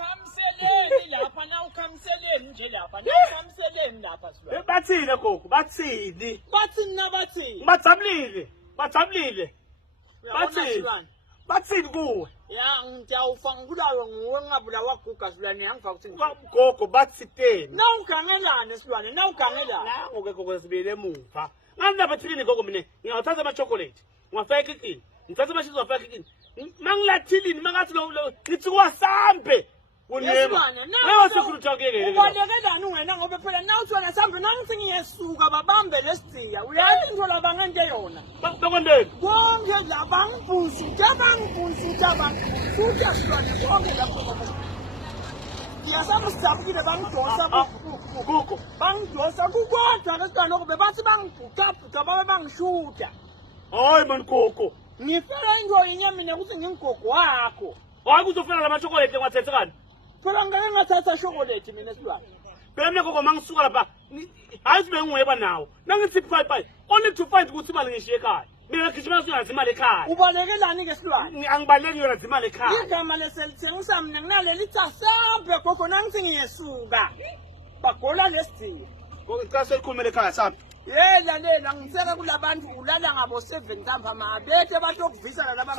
Ukhamseleni lapha na ukhamseleni nje lapha na ukhamseleni lapha silwa. Bathini gogo bathini? Bathini nabathini? Bajabulile. Bathini kuwe? Ya ngiyawufa ngibulawe nguwe ngabulawa guga silwane yangifa ukuthi Gogo bathiteni. nawugangelane silwane nawugangelane. La ngoke gogo sibile emuva. Ngani bathini gogo mina? Ngiyawuthatha ama chocolate. Ngwafaka ikini. Ngithatha amashizi ngwafaka ikini. Mangilathilini mangathi lo ngithi kwasambe. Yesilwane Ubalekela wena ngoba phela nawuthi wena sambe nangithi ngiyesuka babambe lesitiya uyazi into labangente yona bakwendeni konke labangibhuza uthi silwane konke lapho ngiyasaba sijabukile bangidosa gogo bangidosa kukodwa lesikane okube bathi bangibhuqabhuqa babe bangishuda hayi man gogo ngifela into yinye mina ukuthi ngingigogo wakho hayi kuzofana lama chocolate ngwathethe kani phela ngeke ngathatha chocolate mina silwane phela mina gogo mangisuka lapha hayi sibe ngweba nawo nangithi bye only to find ukuthi imali ngishiye ekhaya mina ngigijima siyona imali ekhaya ubalekelani ke silwane angibaleki yona imali ekhaya igama leselithengisa mina nginaleli thasambe gogo nangithi ngiyesuka bagola lesitiya gogo cha selikhulumela ekhaya sambe lalela ngiseke kulabantu ulala ngabo 7 ntambama bethe batokuvisa laba